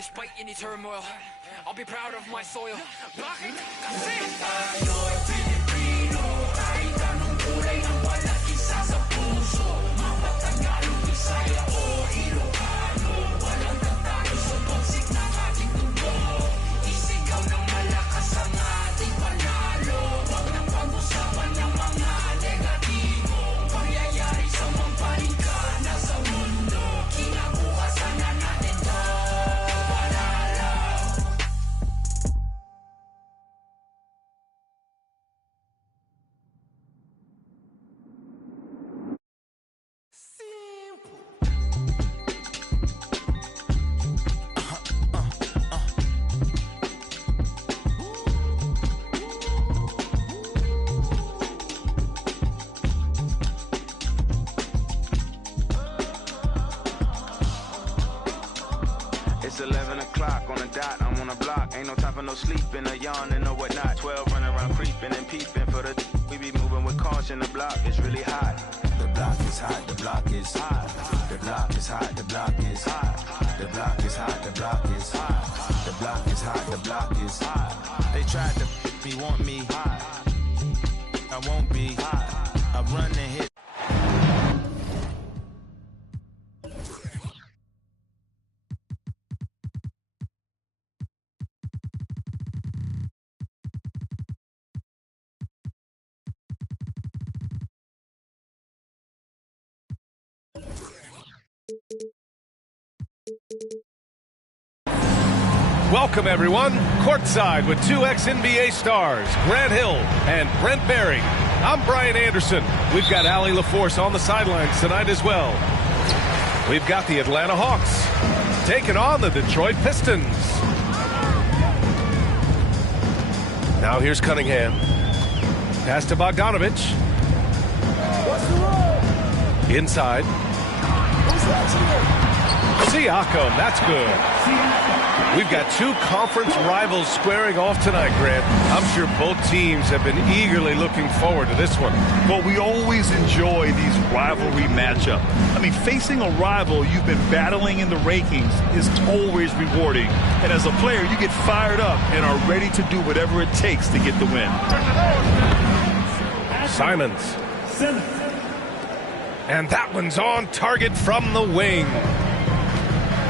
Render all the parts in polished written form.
Despite any turmoil, I'll be proud of my soil. Bakit kasi tayo'y Pilipino, kahit anong kulay ng balat, isa sa puso. Mga Tagalog, Bisaya o Ilocano, walang tatalo sa toxic ng ating dugo. Isigaw ng malakas ang ating panalo, huwag nang pag-usapan ng mga negatibo. Pangyayari sa mampalingkana sa mundo, kinabukasan na natin to. It's 11 o'clock on the dot, I'm on the block. Ain't no time for no sleeping, or yawning, or whatnot. 12 running around creeping and peeping for the we be moving with caution. The block is really hot. The block is hot, the block is hot. The block is hot, the block is hot. The block is hot, the block is hot. The block is hot, the block is hot. They tried to me, want me hot. I won't be hot. I run and hit. Welcome, everyone. Courtside with two ex-NBA stars, Grant Hill and Brent Berry. I'm Brian Anderson. We've got Allie LaForce on the sidelines tonight as well. We've got the Atlanta Hawks taking on the Detroit Pistons. Now here's Cunningham. Pass to Bogdanovich. Inside. Siakam, that's good. We've got two conference rivals squaring off tonight, Grant. I'm sure both teams have been eagerly looking forward to this one. Well, we always enjoy these rivalry matchups. I mean, facing a rival you've been battling in the rankings is always rewarding. And as a player, you get fired up and are ready to do whatever it takes to get the win. Simons. And that one's on target from the wing.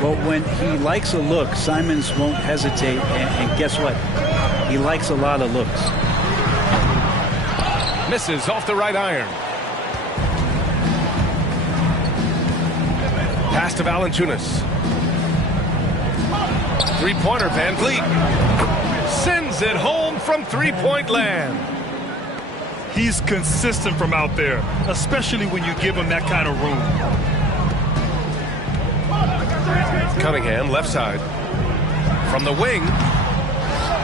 Well, when he likes a look, Simons won't hesitate, and guess what? He likes a lot of looks. Misses off the right iron. Pass to Valanciunas. Three-pointer, Van Vliet. Sends it home from three-point land. He's consistent from out there, especially when you give him that kind of room. Cunningham, left side. From the wing.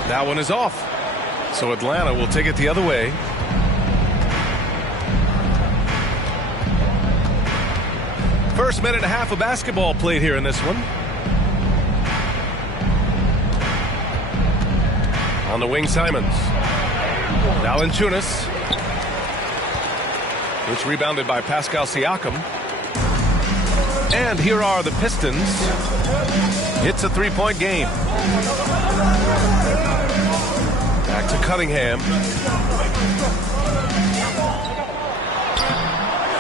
That one is off. So Atlanta will take it the other way. First minute and a half of basketball played here in this one. On the wing, Simons. Valanciunas. It's rebounded by Pascal Siakam. And here are the Pistons. It's a three-point game. Back to Cunningham.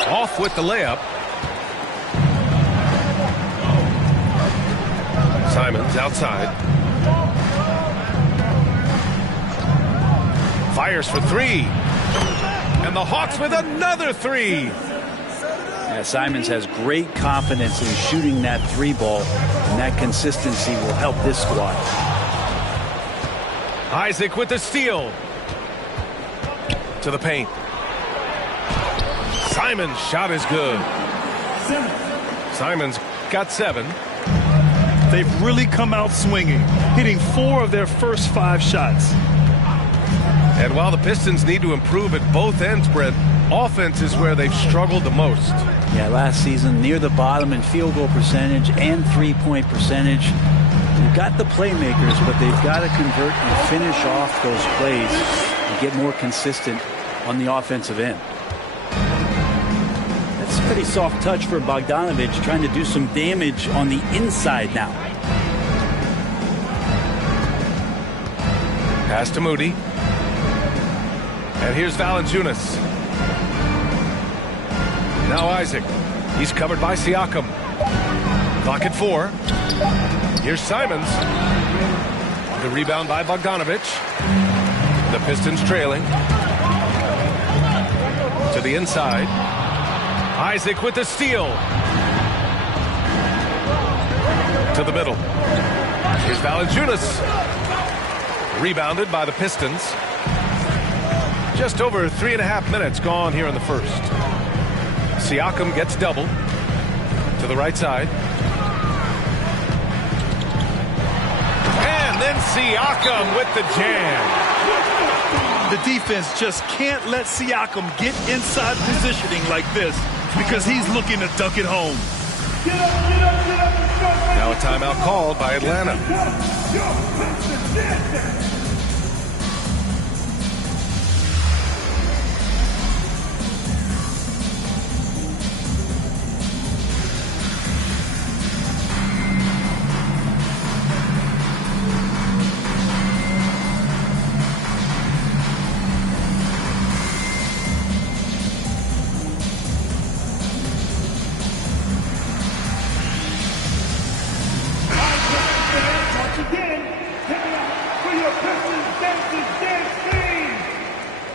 Off with the layup. Simons outside. Fires for three. And the Hawks with another three. Yeah, Simons has great confidence in shooting that three ball, and that consistency will help this squad. Isaac with the steal. To the paint. Simons' shot is good. Simons got 7. They've really come out swinging, hitting 4 of their first 5 shots. And while the Pistons need to improve at both ends, Brent, offense is where they've struggled the most. Yeah, last season near the bottom in field goal percentage and three-point percentage. We've got the playmakers, but they've got to convert and finish off those plays and get more consistent on the offensive end. That's a pretty soft touch for Bogdanovich, trying to do some damage on the inside now. Pass to Moody. And here's Valanciunas. Now Isaac. He's covered by Siakam. Clock at 4. Here's Simons. The rebound by Bogdanovic. The Pistons trailing. To the inside. Isaac with the steal. To the middle. Here's Valanciunas. Rebounded by the Pistons. Just over 3.5 minutes gone here in the first. Siakam gets double. To the right side. And then Siakam with the jam. The defense just can't let Siakam get inside positioning like this because he's looking to dunk it home. Now a timeout called by Atlanta.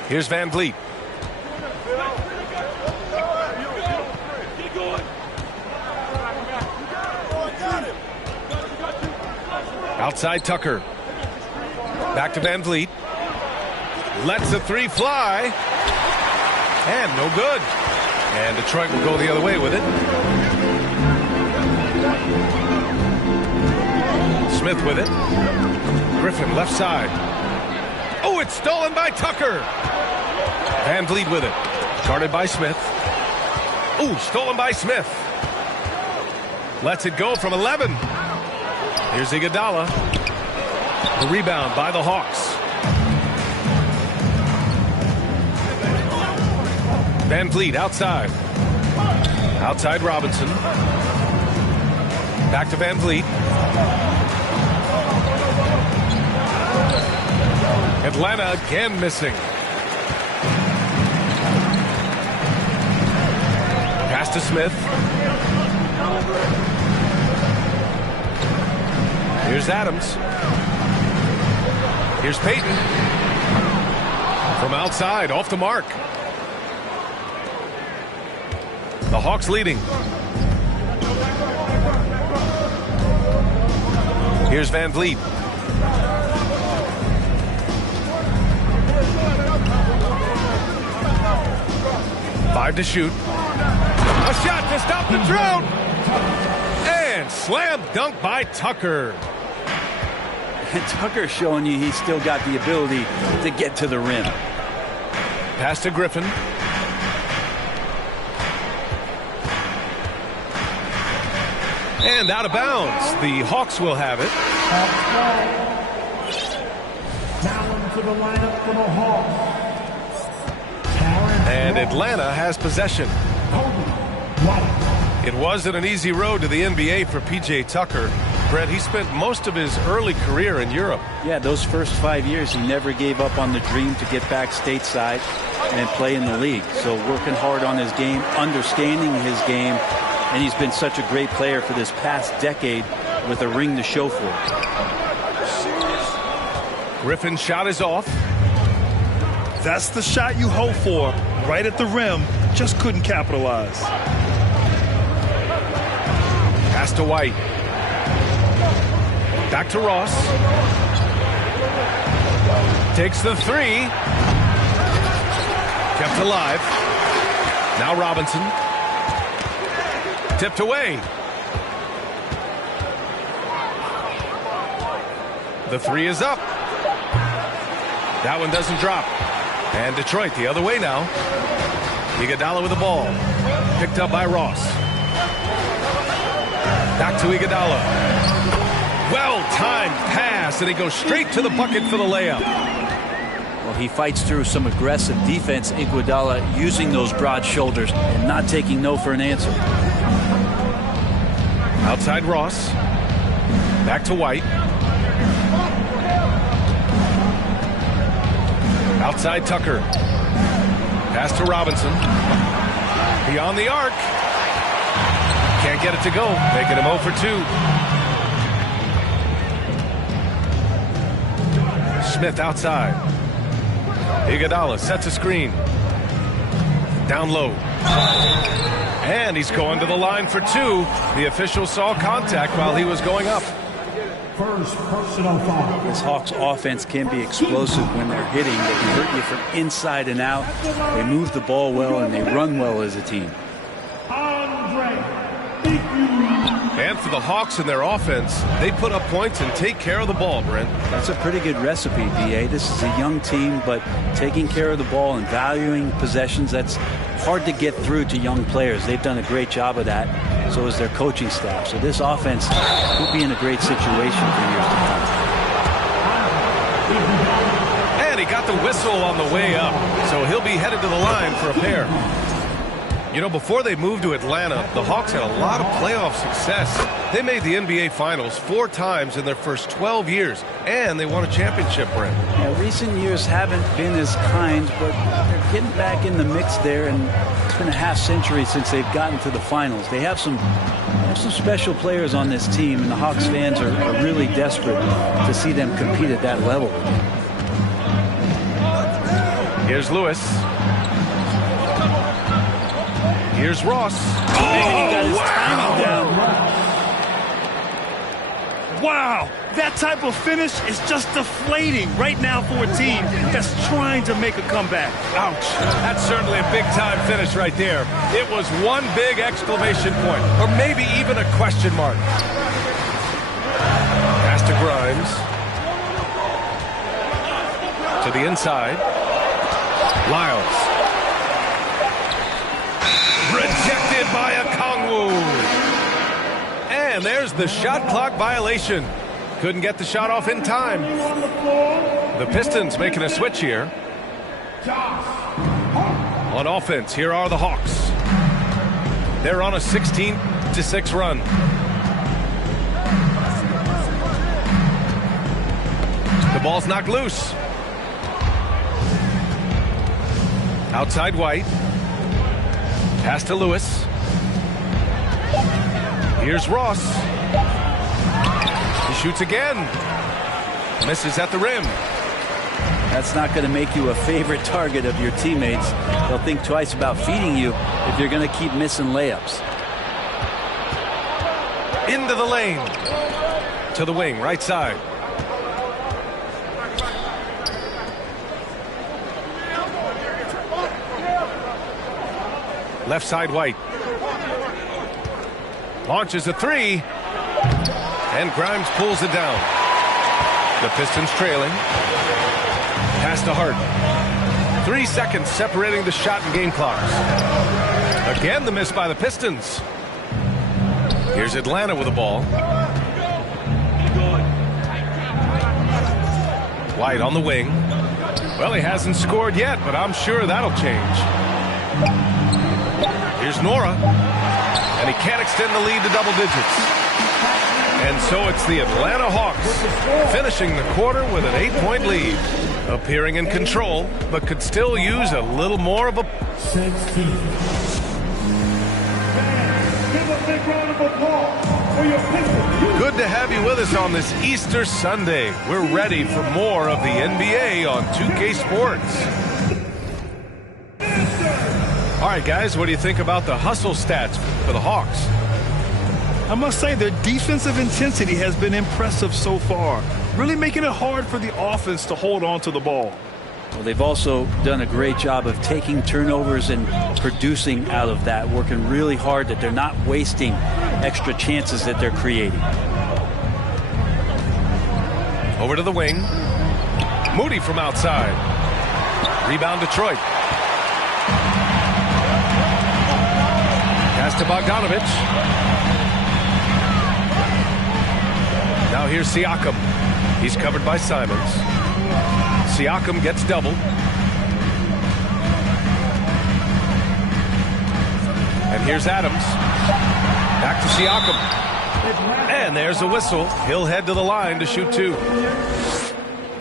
Here's Van Vliet. Outside Tucker. Back to Van Vliet. Lets the three fly. And no good. And Detroit will go the other way with it. Smith with it. Griffin left side. Oh, it's stolen by Tucker. Van Vliet with it. Guarded by Smith. Oh, stolen by Smith. Lets it go from 11. Here's Iguodala. The rebound by the Hawks. Van Vliet outside. Outside Robinson. Back to Van Vliet. Atlanta again missing. Pass to Smith. Here's Adams. Here's Payton. From outside, off the mark. The Hawks leading. Here's Van Vliet. Five to shoot. A shot to stop the drought. And slam dunk by Tucker. And Tucker showing you he's still got the ability to get to the rim. Pass to Griffin. And out of bounds. The Hawks will have it. Now into the lineup for the Hawks. And Atlanta has possession. It wasn't an easy road to the NBA for P.J. Tucker. Brett, he spent most of his early career in Europe. Yeah, those first 5 years, he never gave up on the dream to get back stateside and play in the league. So working hard on his game, understanding his game, and he's been such a great player for this past decade with a ring to show for it. Griffin's shot is off. That's the shot you hope for, right at the rim. Just couldn't capitalize. Pass to White. Back to Ross. Takes the three. Kept alive. Now Robinson. Tipped away. The three is up. That one doesn't drop. And Detroit the other way now. Iguodala with the ball. Picked up by Ross. Back to Iguodala. Well-timed pass, and he goes straight to the bucket for the layup. Well, he fights through some aggressive defense. Iguodala using those broad shoulders and not taking no for an answer. Outside Ross. Back to White. Outside Tucker. Pass to Robinson. Beyond the arc. Can't get it to go. Making him 0 for 2. Smith outside. Iguodala sets a screen. Down low. And he's going to the line for 2. The official saw contact while he was going up. First personal foul. This Hawks offense can be explosive when they're hitting. They can hurt you from inside and out. They move the ball well and they run well as a team. And for the Hawks in their offense, they put up points and take care of the ball, Brent. That's a pretty good recipe, B.A. This is a young team, but taking care of the ball and valuing possessions, that's hard to get through to young players. They've done a great job of that. So is their coaching staff. So this offense will be in a great situation for years to come. And he got the whistle on the way up. So he'll be headed to the line for a pair. You know, before they moved to Atlanta, the Hawks had a lot of playoff success. They made the NBA Finals 4 times in their first 12 years, and they won a championship, Brent. Yeah, recent years haven't been as kind, but they're getting back in the mix there, and it's been a half-century since they've gotten to the finals. They have some special players on this team, and the Hawks fans are really desperate to see them compete at that level. Here's Lewis. Here's Ross. He got his timing down. Wow, that type of finish is just deflating right now for a team that's trying to make a comeback. Ouch. That's certainly a big-time finish right there. It was one big exclamation point, or maybe even a question mark. Pass to Grimes. To the inside. Lyles. Rejected by a Kongwu. And there's the shot clock violation. Couldn't get the shot off in time. The Pistons making a switch here. On offense, here are the Hawks. They're on a 16-6 run. The ball's knocked loose. Outside White. Pass to Lewis. Here's Ross. He shoots again. Misses at the rim. That's not going to make you a favorite target of your teammates. They'll think twice about feeding you if you're going to keep missing layups. Into the lane. To the wing, right side. Left side White. Launches a 3. And Grimes pulls it down. The Pistons trailing. Pass to Hart. 3 seconds separating the shot and game clocks. Again the miss by the Pistons. Here's Atlanta with the ball. White on the wing. Well, he hasn't scored yet, but I'm sure that'll change. Here's Nora, and he can't extend the lead to double digits. And so it's the Atlanta Hawks finishing the quarter with an 8-point lead. Appearing in control, but could still use a little more of a... 16. Give a big round of applause for your Pistons. Good to have you with us on this Easter Sunday. We're ready for more of the NBA on 2K Sports. All right, guys, what do you think about the hustle stats for the Hawks? I must say their defensive intensity has been impressive so far, really making it hard for the offense to hold on to the ball. Well, they've also done a great job of taking turnovers and producing out of that, working really hard that they're not wasting extra chances that they're creating. Over to the wing. Moody from outside. Rebound Detroit. Pass to Bogdanovich. Now here's Siakam. He's covered by Simons. Siakam gets doubled. And here's Adams. Back to Siakam. And there's a whistle. He'll head to the line to shoot 2.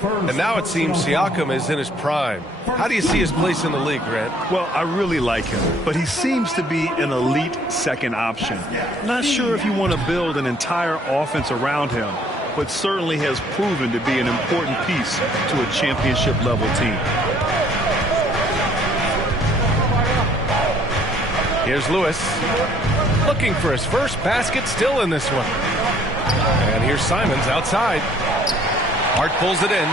And now it seems Siakam is in his prime. How do you see his place in the league, Grant? Well, I really like him, but he seems to be an elite second option. Not sure if you want to build an entire offense around him, but certainly has proven to be an important piece to a championship-level team. Here's Lewis, looking for his first basket, still in this one. And here's Simons outside. Hart pulls it in.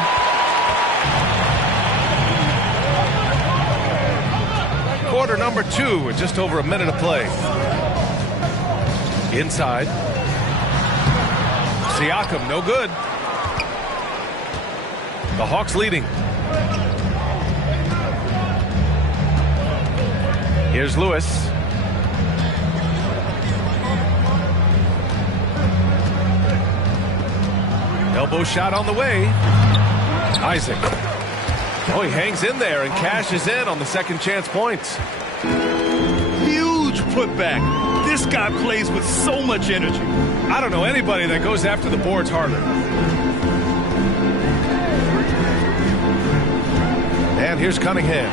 Quarter number 2 with just over a minute of play. Inside. Siakam, no good. The Hawks leading. Here's Lewis. Elbow shot on the way. Isaac. Oh, he hangs in there and cashes in on the second chance points. Huge putback. This guy plays with so much energy. I don't know anybody that goes after the boards harder. And here's Cunningham.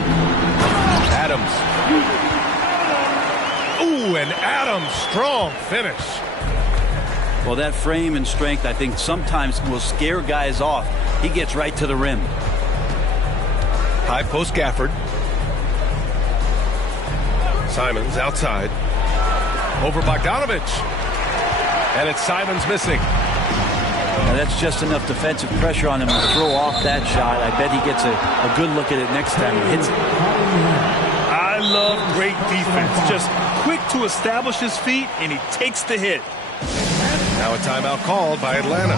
Adams. Ooh, and Adams, strong finish. Well, that frame and strength, I think, sometimes will scare guys off. He gets right to the rim. High post Gafford. Simons outside. Over Bogdanovich. And it's Simons missing. Now that's just enough defensive pressure on him to throw off that shot. I bet he gets a good look at it next time he hits it. I love great defense. Just quick to establish his feet, and he takes the hit. Now a timeout called by Atlanta.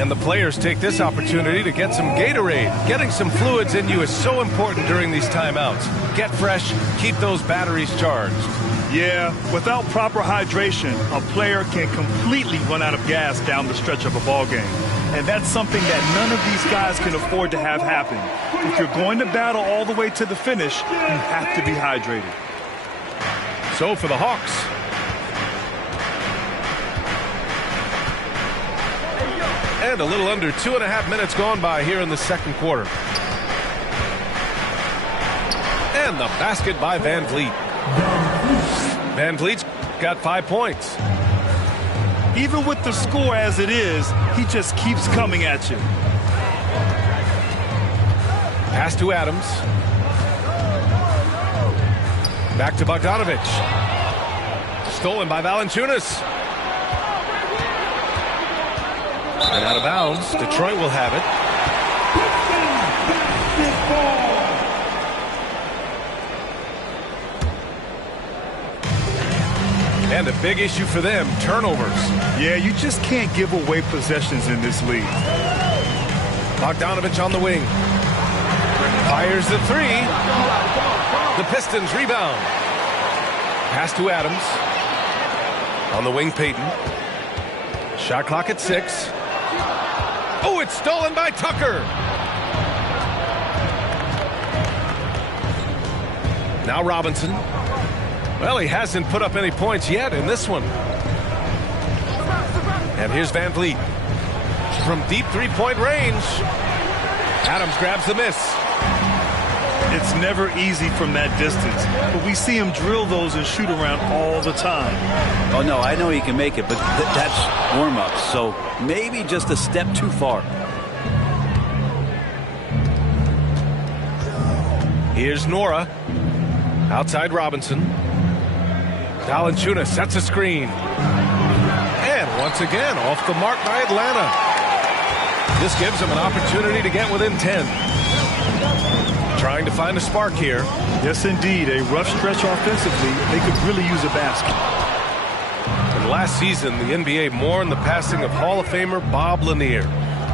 And the players take this opportunity to get some Gatorade. Getting some fluids in you is so important during these timeouts. Get fresh, keep those batteries charged. Yeah, without proper hydration, a player can completely run out of gas down the stretch of a ball game. And that's something that none of these guys can afford to have happen. If you're going to battle all the way to the finish, you have to be hydrated. So for the Hawks, and a little under 2.5 minutes gone by here in the second quarter. And the basket by Van Vliet. Van Vliet's got 5 points. Even with the score as it is, he just keeps coming at you. Pass to Adams. Back to Bogdanovich. Stolen by Valanciunas. And out of bounds. Detroit will have it. And a big issue for them, turnovers. Yeah, you just can't give away possessions in this league. Bogdanovich on the wing. Fires the three. The Pistons rebound. Pass to Adams. On the wing, Payton. Shot clock at 6. Oh, it's stolen by Tucker. Now Robinson. Well, he hasn't put up any points yet in this one. And here's Van Vliet. From deep three-point range. Adams grabs the miss. It's never easy from that distance, but we see him drill those and shoot around all the time. Oh, no, I know he can make it, but that's warm-up, so maybe just a step too far. Here's Nora. Outside Robinson. Valanciunas sets a screen. And once again, off the mark by Atlanta. This gives them an opportunity to get within 10. Trying to find a spark here. Yes, indeed. A rough stretch offensively. They could really use a basket. And last season, the NBA mourned the passing of Hall of Famer Bob Lanier.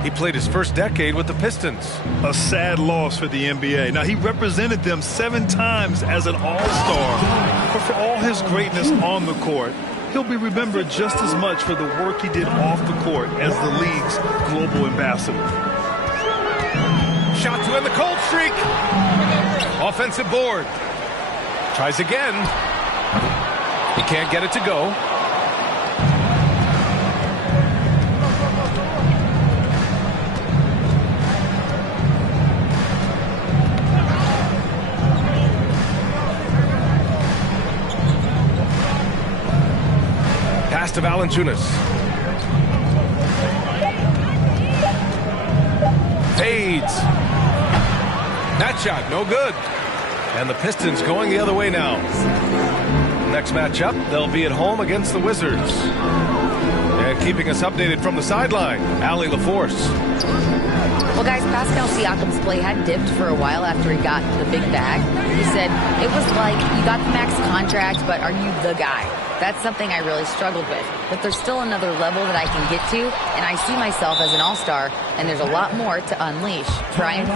He played his first decade with the Pistons. A sad loss for the NBA. Now, he represented them 7 times as an all-star. But for all his greatness on the court, he'll be remembered just as much for the work he did off the court as the league's global ambassador. Shot to end the cold streak. Offensive board. Tries again. He can't get it to go. to Valanciunas. Fades. That shot, no good. And the Pistons going the other way now. Next matchup, they'll be at home against the Wizards. And keeping us updated from the sideline, Allie LaForce. Well, guys, Pascal Siakam's play had dipped for a while after he got the big bag. He said, it was like, you got the max contract, but are you the guy? That's something I really struggled with. But there's still another level that I can get to, and I see myself as an all-star, and there's a lot more to unleash. Brian?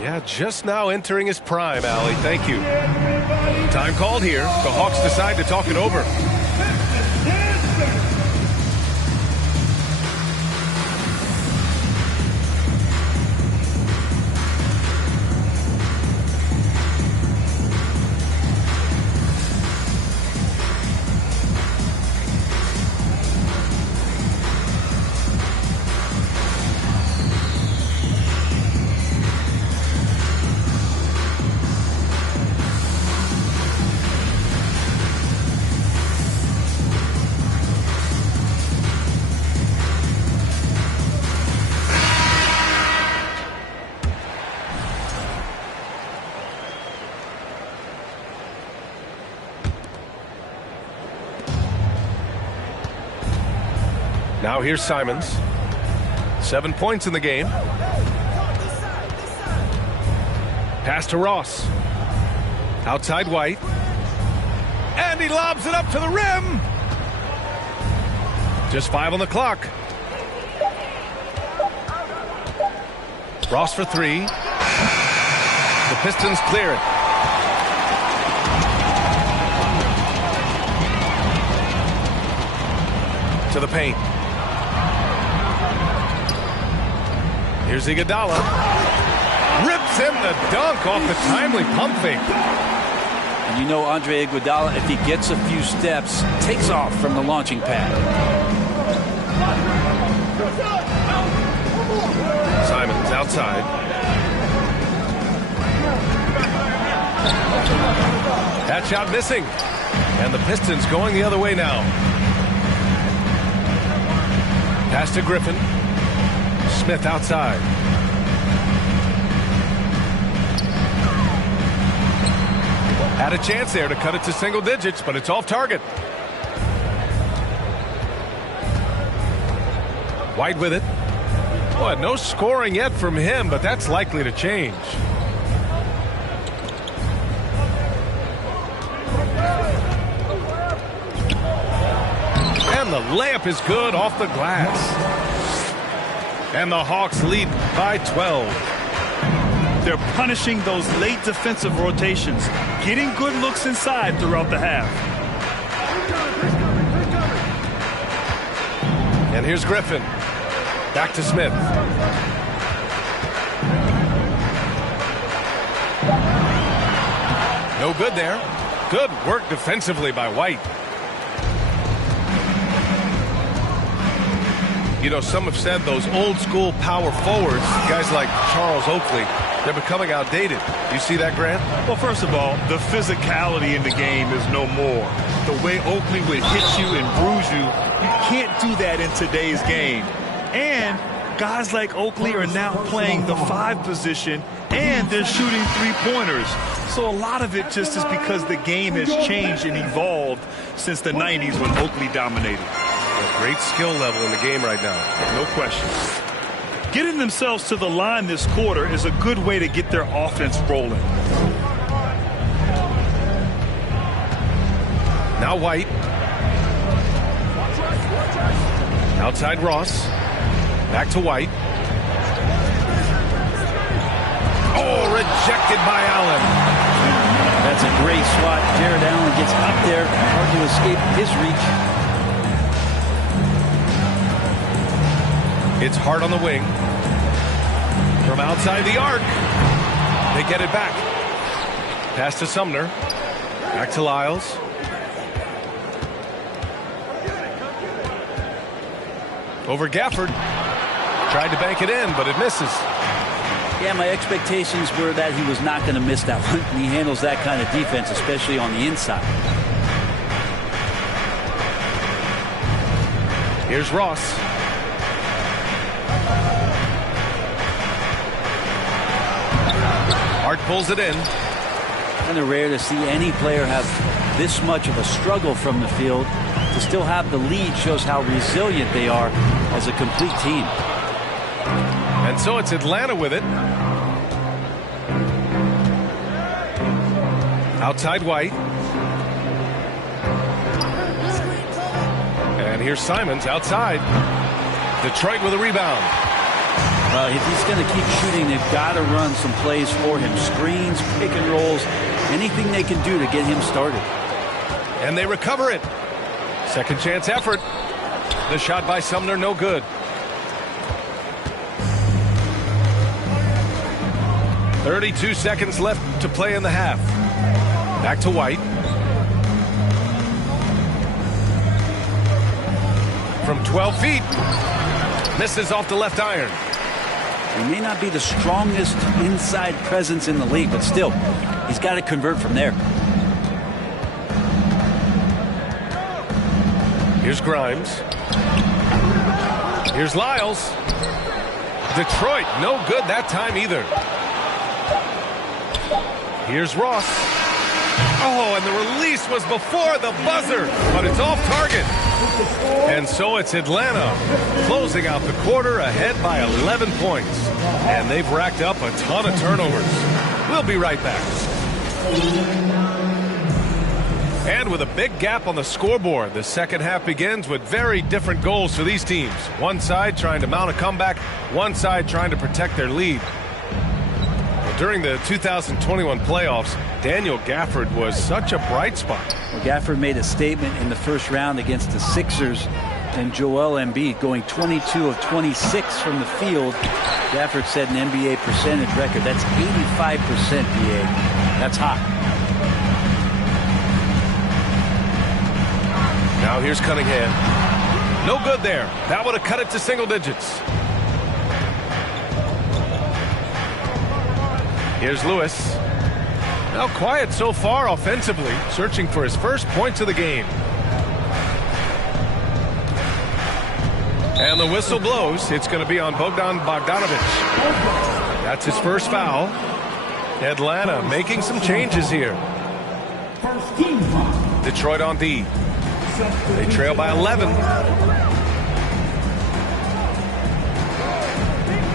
Yeah, just now entering his prime, Allie. Thank you. Time called here. The Hawks decide to talk it over. Now here's Simons. 7 points in the game. Pass to Ross. Outside White. And he lobs it up to the rim. Just 5 on the clock. Ross for 3. The Pistons clear it. To the paint. Here's Iguodala. Rips in the dunk off the timely pump fake. And you know Andre Iguodala, if he gets a few steps, takes off from the launching pad. Simons outside. That shot missing. And the Pistons going the other way now. Pass to Griffin. Smith outside. Had a chance there to cut it to single digits, but it's off target. White with it. Boy, no scoring yet from him, but that's likely to change. And the layup is good off the glass. And the Hawks lead by 12. They're punishing those late defensive rotations, getting good looks inside throughout the half. And here's Griffin. Back to Smith. No good there. Good work defensively by White. You know, some have said those old school power forwards, guys like Charles Oakley, they're becoming outdated. You see that, Grant? Well, first of all, the physicality in the game is no more. The way Oakley would hit you and bruise you, you can't do that in today's game. And guys like Oakley are now playing the 5 position, and they're shooting 3-pointers. So a lot of it just is because the game has changed and evolved since the 90s when Oakley dominated. A great skill level in the game right now. No question. Getting themselves to the line this quarter is a good way to get their offense rolling. Now White. Outside Ross. Back to White. Oh, rejected by Allen. That's a great swat. Jared Allen gets up there. Hard to escape his reach. It's Hart on the wing. From outside the arc. They get it back. Pass to Sumner. Back to Lyles. Over Gafford. Tried to bank it in, but it misses. Yeah, my expectations were that he was not going to miss that one. He handles that kind of defense, especially on the inside. Here's Ross. Hart pulls it in. Kind of rare to see any player have this much of a struggle from the field. To still have the lead shows how resilient they are as a complete team. And so it's Atlanta with it. Outside White. And here's Simons outside. Detroit with a rebound. If he's going to keep shooting, they've got to run some plays for him. Screens, pick and rolls, anything they can do to get him started. And they recover it. Second chance effort. The shot by Sumner, no good. "32 seconds left to play in the half. Back to White. From 12 feet. Misses off the left iron. He may not be the strongest inside presence in the league, but still, he's got to convert from there. Here's Grimes. Here's Lyles. Detroit, no good that time either. Here's Ross. Oh, and the release was before the buzzer, but it's off target. And so it's Atlanta closing out the quarter ahead by 11 points. And they've racked up a ton of turnovers. We'll be right back. And with a big gap on the scoreboard, the second half begins with very different goals for these teams. One side trying to mount a comeback, one side trying to protect their lead. During the 2021 playoffs, Daniel Gafford was such a bright spot. Well, Gafford made a statement in the first round against the Sixers, and Joel Embiid going 22 of 26 from the field. Gafford set an NBA percentage record. That's 85%, BA. That's hot. Now here's Cunningham. No good there. That would have cut it to single digits. Here's Lewis. Now quiet so far offensively, searching for his first points of the game. And the whistle blows. It's going to be on Bogdan Bogdanovic. That's his first foul. Atlanta making some changes here. Detroit on D. They trail by 11.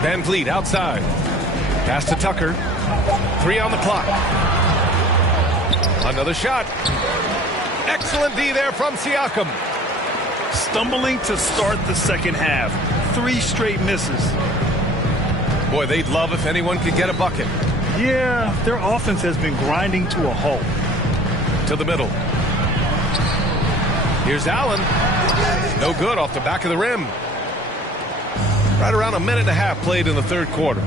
Van Vliet outside. Pass to Tucker. 3 on the clock. Another shot. Excellent D there from Siakam. Stumbling to start the second half. 3 straight misses. Boy, they'd love if anyone could get a bucket. Yeah, their offense has been grinding to a halt. To the middle. Here's Allen. No good off the back of the rim. Right around a minute and a half played in the third quarter.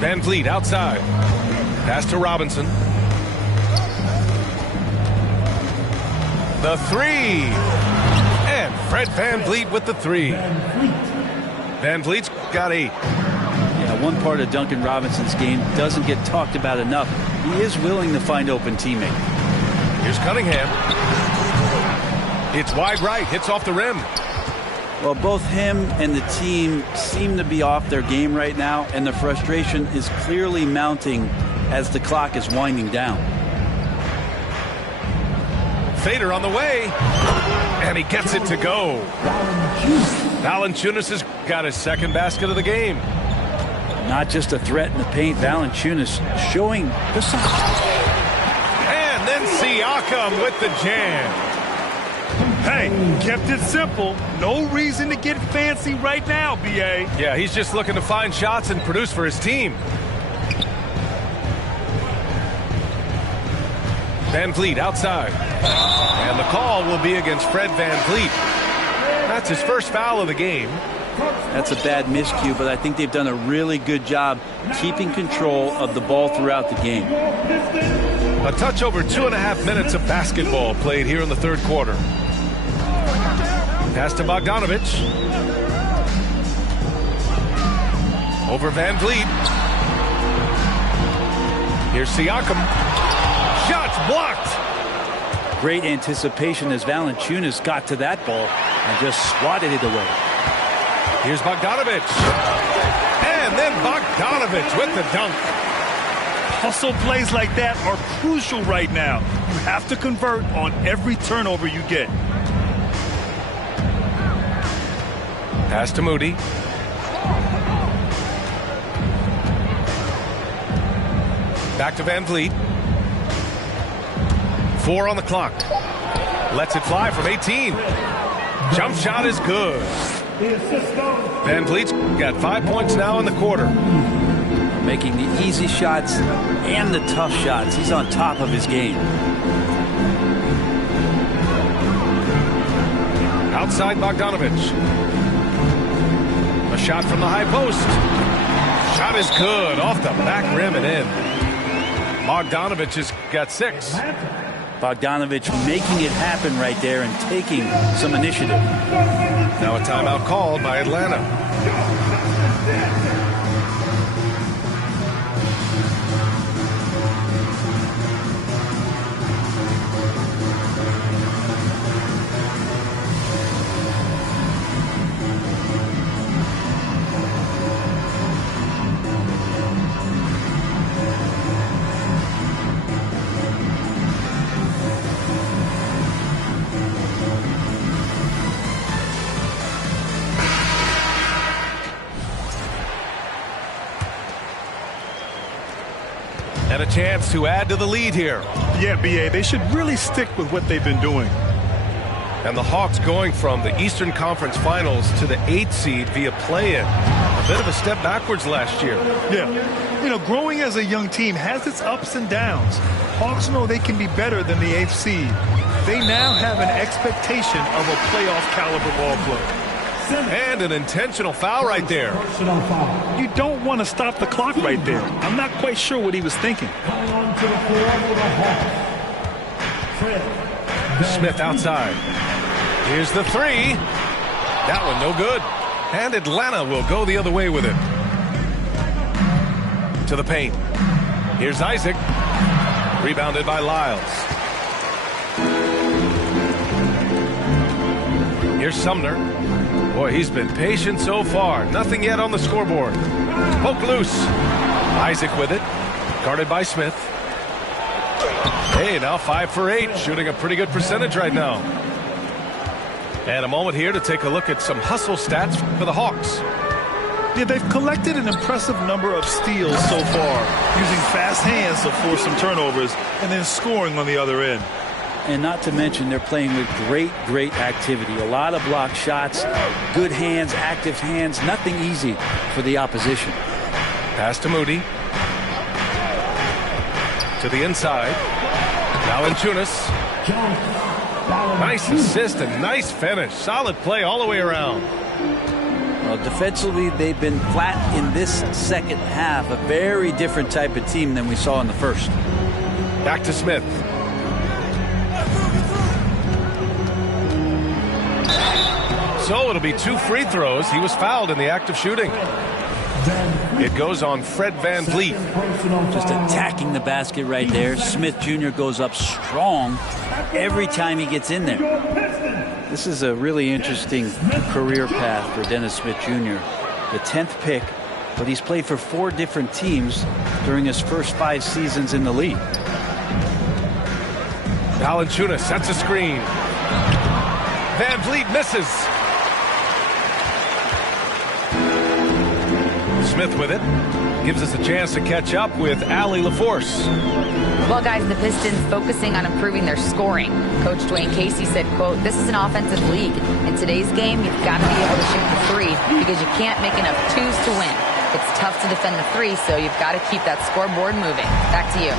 Van Vliet outside. Pass to Robinson. The 3. And Fred Van Vliet with the 3. Van Vliet's got 8. Yeah, one part of Duncan Robinson's game doesn't get talked about enough. He is willing to find open teammates. Here's Cunningham. It's wide right. Hits off the rim. Well, both him and the team seem to be off their game right now, and the frustration is clearly mounting as the clock is winding down. Fader on the way, and he gets it to go. Valanciunas has got his second basket of the game. Not just a threat in the paint. Valanciunas showing the size. And then Siakam with the jam. Hey, kept it simple. No reason to get fancy right now, B.A. Yeah, he's just looking to find shots and produce for his team. Van Vliet outside. And the call will be against Fred Van Vliet. That's his first foul of the game. That's a bad miscue, but I think they've done a really good job keeping control of the ball throughout the game. A touch over 2.5 minutes of basketball played here in the third quarter. Pass to Bogdanovic. Over Van Vliet. Here's Siakam. Shots blocked. Great anticipation as Valanciunas got to that ball and just swatted it away. Here's Bogdanovic. And then Bogdanovic with the dunk. Hustle plays like that are crucial right now. You have to convert on every turnover you get. Pass to Moody. Back to Van Vliet. 4 on the clock. Lets it fly from 18. Jump shot is good. Van Vliet's got 5 points now in the quarter. Making the easy shots and the tough shots. He's on top of his game. Outside Bogdanovic. A shot from the high post. Shot is good. Off the back rim and in. Bogdanovic has got 6. Bogdanovic making it happen right there and taking some initiative. Now a timeout called by Atlanta. And a chance to add to the lead here. Yeah, BA, they should really stick with what they've been doing. And the Hawks going from the Eastern Conference Finals to the 8th seed via play-in. A bit of a step backwards last year. Yeah. You know, growing as a young team has its ups and downs. Hawks know they can be better than the 8th seed. They now have an expectation of a playoff caliber ball club. And an intentional foul right there. You don't want to stop the clock right there. I'm not quite sure what he was thinking. Smith outside. Here's the 3. That one no good. And Atlanta will go the other way with it. To the paint. Here's Isaac. Rebounded by Lyles. Here's Sumner. Boy, he's been patient so far. Nothing yet on the scoreboard. Poke loose. Isaac with it. Guarded by Smith. Hey, now 5 for 8. Shooting a pretty good percentage right now. And a moment here to take a look at some hustle stats for the Hawks. Yeah, they've collected an impressive number of steals so far, using fast hands to force some turnovers and then scoring on the other end. And not to mention, they're playing with great activity. A lot of block shots, good hands, active hands. Nothing easy for the opposition. Pass to Moody. To the inside. Valanciunas. Nice assist and nice finish. Solid play all the way around. Well, defensively, they've been flat in this second half. A very different type of team than we saw in the first. Back to Smith. So it'll be 2 free throws. He was fouled in the act of shooting. It goes on Fred Van Vliet. Just attacking the basket right there. Smith Jr. goes up strong every time he gets in there. This is a really interesting career path for Dennis Smith Jr. The 10th pick, but he's played for 4 different teams during his first 5 seasons in the league. Valanciunas sets a screen. Van Vliet misses. Smith with it. Gives us a chance to catch up with Allie LaForce. Well, guys, the Pistons focusing on improving their scoring. Coach Dwayne Casey said, quote, "This is an offensive league. In today's game, you've got to be able to shoot the 3 because you can't make enough 2s to win. It's tough to defend the 3, so you've got to keep that scoreboard moving." Back to you.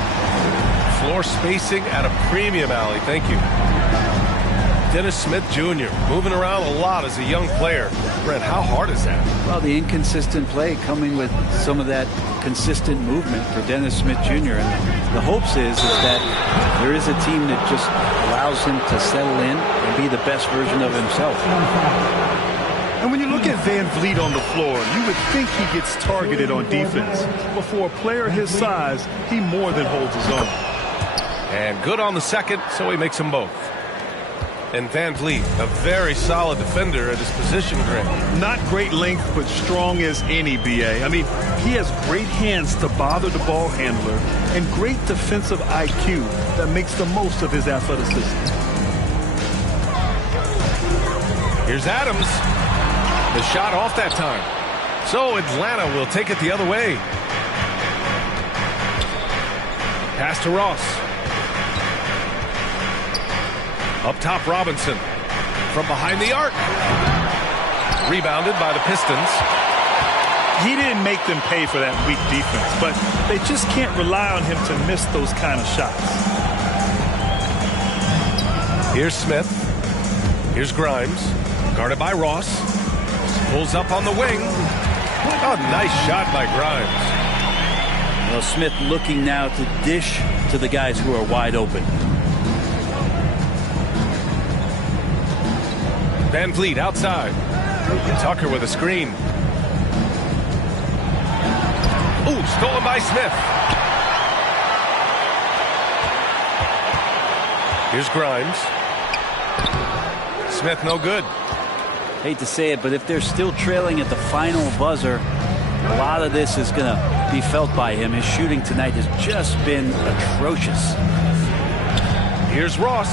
Floor spacing at a premium, Allie. Thank you. Dennis Smith Jr. moving around a lot as a young player. Brent, how hard is that? Well, the inconsistent play coming with some of that consistent movement for Dennis Smith Jr. And the hopes is that there is a team that just allows him to settle in and be the best version of himself. And when you look at Van Vliet on the floor, you would think he gets targeted on defense. But for a player his size, he more than holds his own. And good on the second, so he makes them both. And Van Vliet, a very solid defender at his position, Grant. Not great length, but strong as any, B.A. I mean, he has great hands to bother the ball handler and great defensive IQ that makes the most of his athleticism. Here's Adams. The shot off that time. So Atlanta will take it the other way. Pass to Ross. Up top, Robinson. From behind the arc. Rebounded by the Pistons. He didn't make them pay for that weak defense, but they just can't rely on him to miss those kind of shots. Here's Smith. Here's Grimes. Guarded by Ross. Pulls up on the wing. Oh, nice shot by Grimes. Well, Smith looking now to dish to the guys who are wide open. Van Vliet outside. Tucker with a screen. Ooh, stolen by Smith. Here's Grimes. Smith no good. Hate to say it, but if they're still trailing at the final buzzer, a lot of this is going to be felt by him. His shooting tonight has just been atrocious. Here's Ross.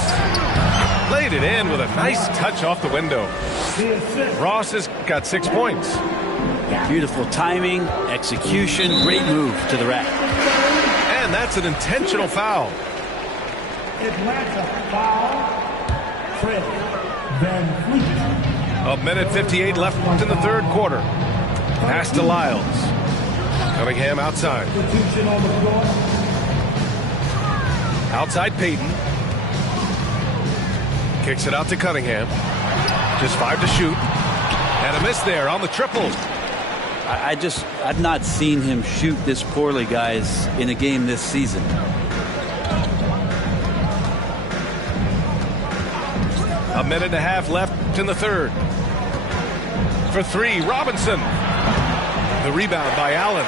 Laid it in with a nice touch off the window. Ross has got 6 points. Beautiful timing, execution, great move to the rack. And that's an intentional foul. Atlanta foul. Fred Van Vliet. A minute 58 left in the third quarter. Pass to Lyles. Cunningham outside. Outside Payton. Kicks it out to Cunningham. Just 5 to shoot. And a miss there on the triple. I've not seen him shoot this poorly, guys, in a game this season. A minute and a half left in the third. For 3, Robinson. The rebound by Allen.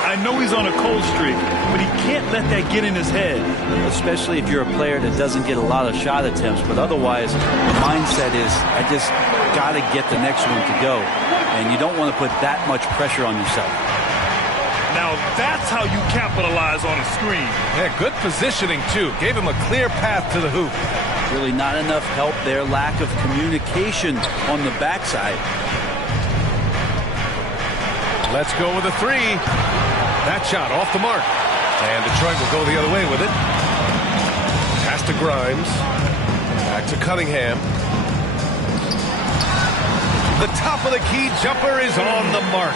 I know he's on a cold streak, but he can't let that get in his head. Especially if you're a player that doesn't get a lot of shot attempts, but otherwise the mindset is, I just got to get the next one to go. And you don't want to put that much pressure on yourself. Now that's how you capitalize on a screen. Yeah, good positioning, too. Gave him a clear path to the hoop. Really not enough help there. Lack of communication on the backside. Let's go with a 3. That shot off the mark. And Detroit will go the other way with it. Pass to Grimes. Back to Cunningham. The top of the key jumper is on the mark.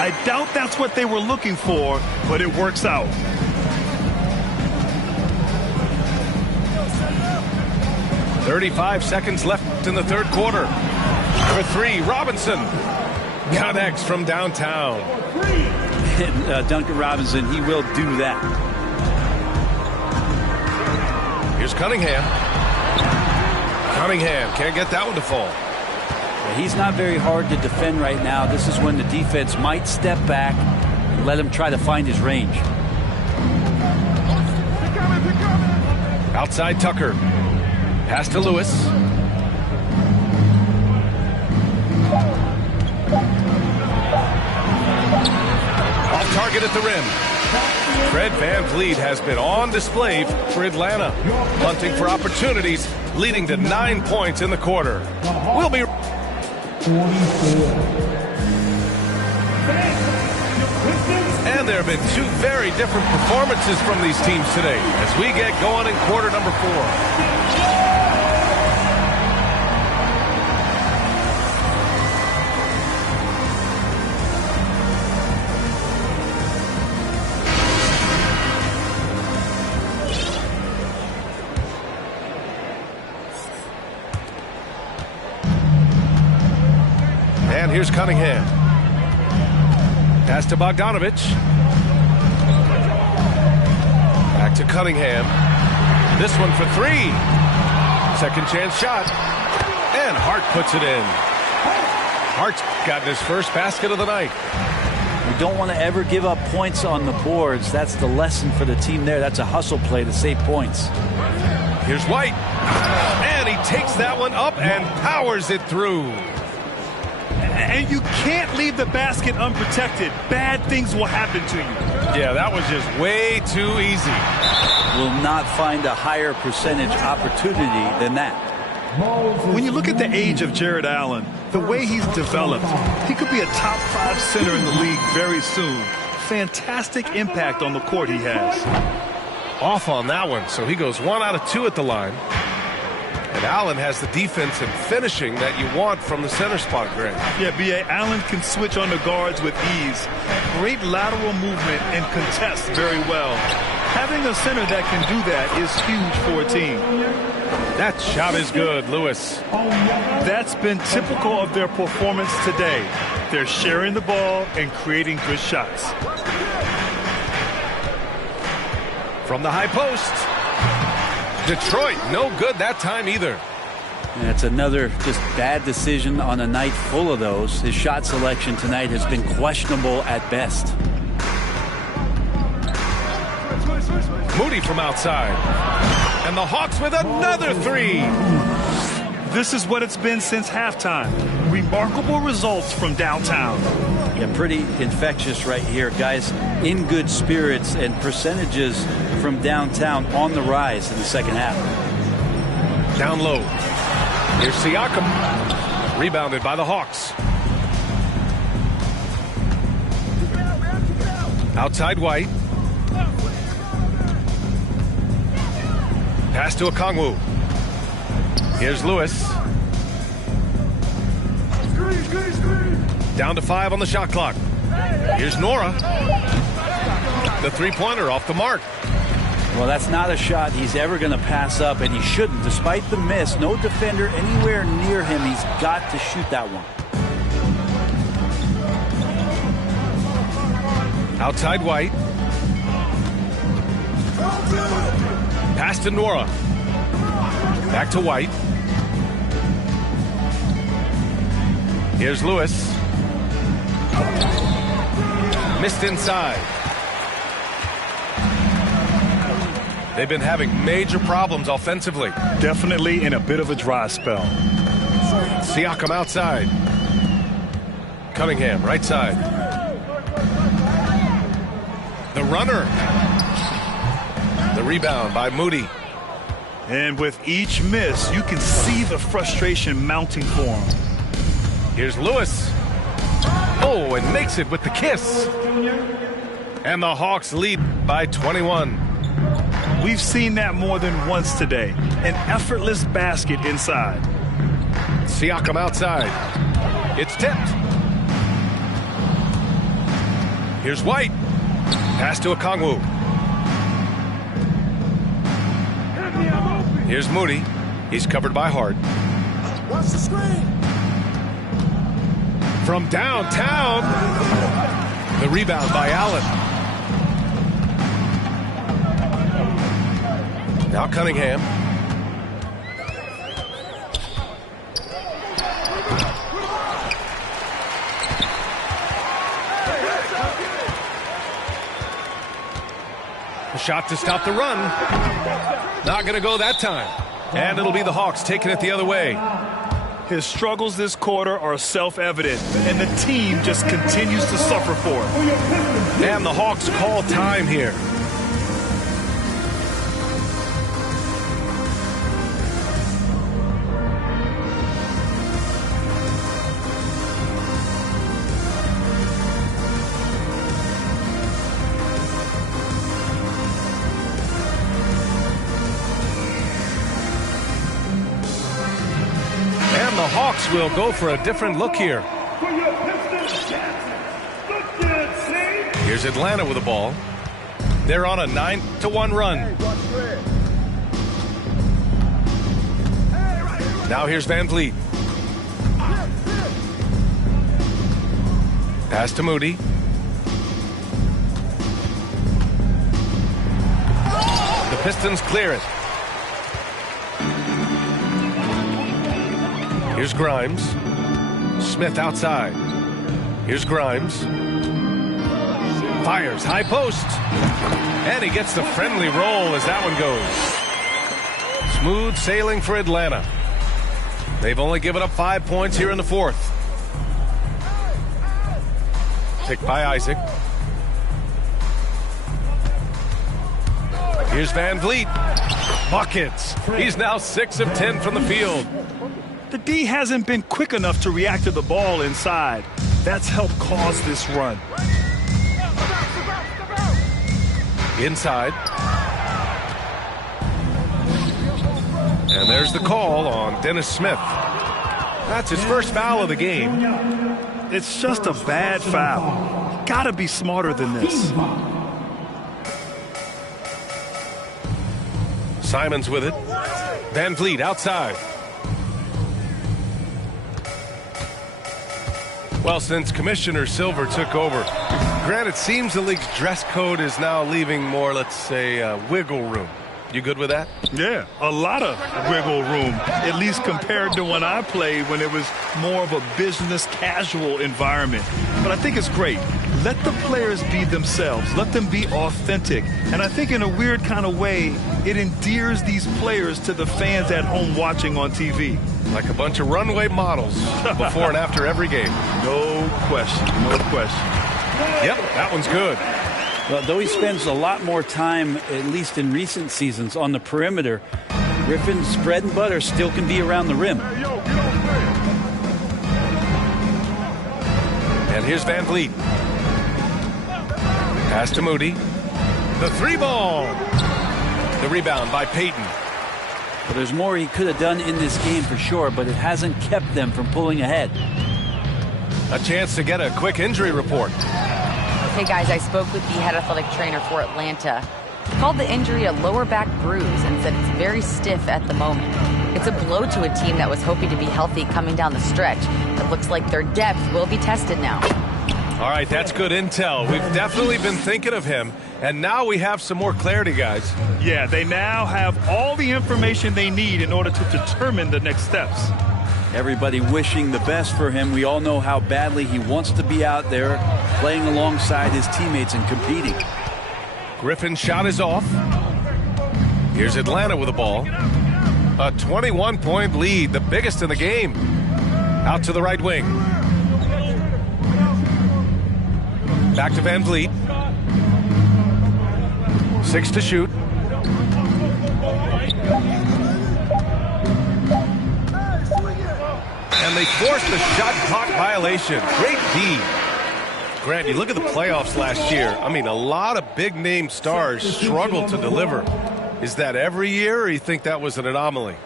I doubt that's what they were looking for, but it works out. .35 seconds left in the third quarter. For 3, Robinson connects from downtown. Duncan Robinson, he will do that. Here's Cunningham. Cunningham can't get that one to fall. He's not very hard to defend right now. This is when the defense might step back and let him try to find his range. Outside Tucker. Pass to Lewis. Off target at the rim. Fred Van Vliet has been on display for Atlanta, hunting for opportunities, leading to 9 points in the quarter. We'll be... And there have been 2 very different performances from these teams today as we get going in quarter number 4. And here's Cunningham. Pass to Bogdanovich. Back to Cunningham. This one for 3. Second chance shot. And Hart puts it in. Hart's gotten his first basket of the night. You don't want to ever give up points on the boards. That's the lesson for the team there. That's a hustle play to save points. Here's White. And he takes that one up and powers it through. And you can't leave the basket unprotected. Bad things will happen to you. Yeah, that was just way too easy. Will not find a higher percentage opportunity than that. When you look at the age of Jared Allen, the way he's developed, he could be a top 5 center in the league very soon. Fantastic impact on the court he has. Off on that one, so he goes 1 out of 2 at the line. And Allen has the defense and finishing that you want from the center spot, Greg. Yeah, B.A. Allen can switch on the guards with ease. Great lateral movement and contests very well. Having a center that can do that is huge for a team. That shot is good, Lewis. That's been typical of their performance today. They're sharing the ball and creating good shots. From the high post. Detroit, no good that time either. And it's another just bad decision on a night full of those. His shot selection tonight has been questionable at best. Moody from outside. And the Hawks with another 3. This is what it's been since halftime. Remarkable results from downtown. Yeah, pretty infectious right here. Guys in good spirits and percentages from downtown on the rise in the second half. Down low. Here's Siakam. Rebounded by the Hawks. Outside White. Pass to Okongwu. Here's Lewis. Down to 5 on the shot clock. Here's Nora. The three-pointer off the mark. Well, that's not a shot he's ever going to pass up, and he shouldn't. Despite the miss, no defender anywhere near him. He's got to shoot that one. Outside White. Pass to Nora. Back to White. Here's Lewis. Missed inside. They've been having major problems offensively. Definitely in a bit of a dry spell. Siakam outside. Cunningham right side. The runner. The rebound by Moody. And with each miss, you can see the frustration mounting for him. Here's Lewis. Oh, and makes it with the kiss. And the Hawks lead by 21. We've seen that more than once today. An effortless basket inside. Siakam outside. It's tipped. Here's White. Pass to Okongwu. Here's Moody. He's covered by Hart. Watch the screen. From downtown. The rebound by Allen. Now Cunningham. A shot to stop the run. Not going to go that time. And it'll be the Hawks taking it the other way. His struggles this quarter are self-evident, and the team just continues to suffer for it. And the Hawks call time here. The Hawks will go for a different look here. Here's Atlanta with the ball. They're on a 9-1 run. Now here's Van Vliet. Pass to Moody. The Pistons clear it. Here's Grimes. Smith outside. Here's Grimes. Fires high post. And he gets the friendly roll as that one goes. Smooth sailing for Atlanta. They've only given up 5 points here in the fourth. Picked by Isaac. Here's Van Vliet. Buckets. He's now 6 of 10 from the field. The D hasn't been quick enough to react to the ball inside. That's helped cause this run. Inside. And there's the call on Dennis Smith. That's his first foul of the game. It's just a bad foul. Gotta be smarter than this. Simons with it. Van Vliet outside. Well, since Commissioner Silver took over, granted, it seems the league's dress code is now leaving more, let's say, wiggle room. You good with that? Yeah, a lot of wiggle room, at least compared to when I played, when it was more of a business casual environment. But I think it's great. Let the players be themselves. Let them be authentic. And I think in a weird kind of way, it endears these players to the fans at home watching on TV. Like a bunch of runway models before and after every game. No question, no question. Yep, that one's good. Well, though he spends a lot more time, at least in recent seasons, on the perimeter, Griffin's bread and butter still can be around the rim. And here's Van Vliet. Pass to Moody. The three ball. The rebound by Payton. Well, there's more he could have done in this game for sure, but it hasn't kept them from pulling ahead. A chance to get a quick injury report. Hey guys, I spoke with the head athletic trainer for Atlanta. He called the injury a lower back bruise and said it's very stiff at the moment. It's a blow to a team that was hoping to be healthy coming down the stretch. It looks like their depth will be tested now. All right, that's good intel. We've definitely been thinking of him, and now we have some more clarity, guys. Yeah, they now have all the information they need in order to determine the next steps. Everybody wishing the best for him. We all know how badly he wants to be out there playing alongside his teammates and competing. Griffin's shot is off. Here's Atlanta with the ball. A 21-point lead, the biggest in the game. Out to the right wing. Back to Van Vliet. 6 to shoot. And they forced the shot clock violation. Great D. Grant, you look at the playoffs last year. I mean, a lot of big-name stars struggled to deliver. Is that every year, or you think that was an anomaly?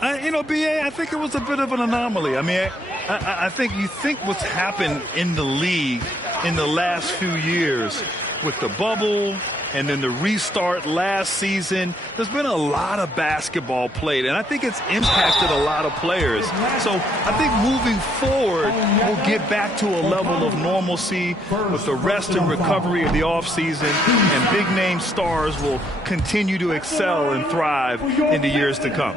B.A., I think it was a bit of an anomaly. I mean, I think you think what's happened in the league in the last few years with the bubble and then the restart last season, there's been a lot of basketball played, and I think it's impacted a lot of players. So I think moving forward, we'll get back to a level of normalcy with the rest and recovery of the offseason, and big-name stars will continue to excel and thrive in the years to come.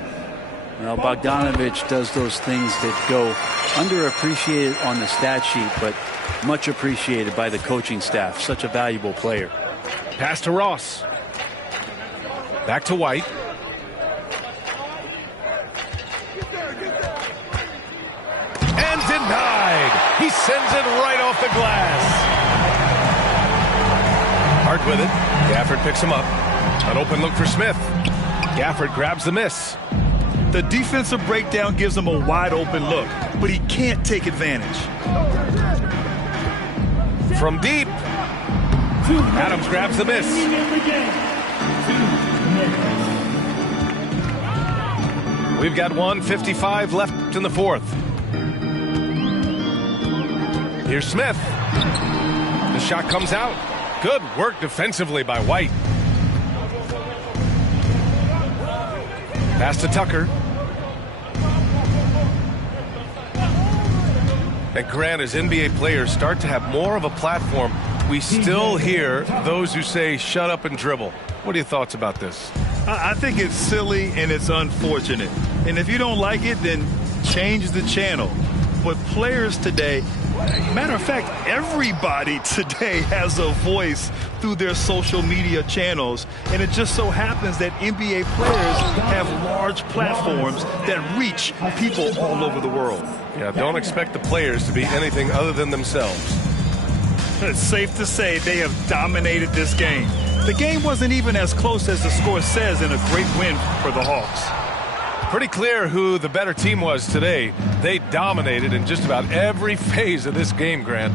Well, Bogdanovich does those things that go underappreciated on the stat sheet, but much appreciated by the coaching staff. Such a valuable player. Pass to Ross. Back to White. And denied. He sends it right off the glass. Hart with it. Gafford picks him up. An open look for Smith. Gafford grabs the miss. The defensive breakdown gives him a wide open look, but he can't take advantage. From deep. Adams grabs the miss. We've got 1:55 left in the fourth. Here's Smith. The shot comes out. Good work defensively by White. Pass to Tucker. And Grant, as NBA players start to have more of a platform, we still hear those who say, shut up and dribble. What are your thoughts about this? I think it's silly and it's unfortunate. And if you don't like it, then change the channel. But players today, Matter of fact, everybody today has a voice through their social media channels, and it just so happens that NBA players have large platforms that reach people all over the world. Yeah, don't expect the players to be anything other than themselves. It's safe to say they have dominated this game. The game wasn't even as close as the score says in a great win for the Hawks. Pretty clear who the better team was today. They dominated in just about every phase of this game, Grant.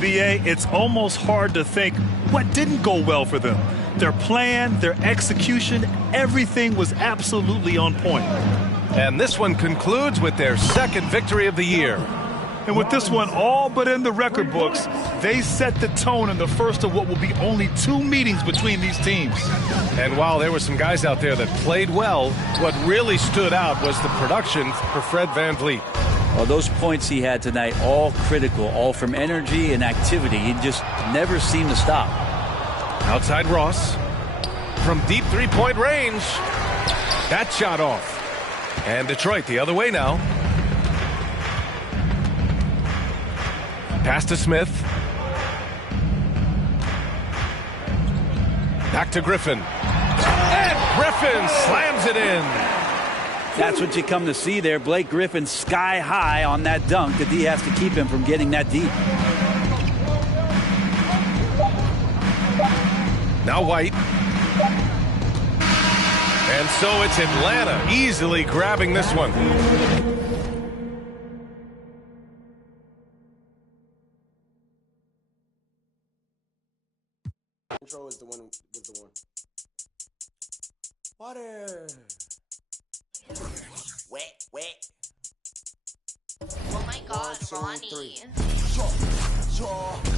B.A., it's almost hard to think what didn't go well for them. Their plan, their execution, everything was absolutely on point. And this one concludes with their second victory of the year. And with this one all but in the record books, they set the tone in the first of what will be only 2 meetings between these teams. And while there were some guys out there that played well, what really stood out was the production for Fred VanVleet. Well, those points he had tonight, all critical, all from energy and activity. He just never seemed to stop. Outside Ross. From deep three-point range. That shot off. And Detroit the other way now. Pass to Smith. Back to Griffin. And Griffin slams it in. That's what you come to see there. Blake Griffin sky high on that dunk. The D has to keep him from getting that deep. Now White. And so it's Atlanta easily grabbing this one. Intro is the one with the one. Water. Wet. Oh my God, Ronnie. Sure.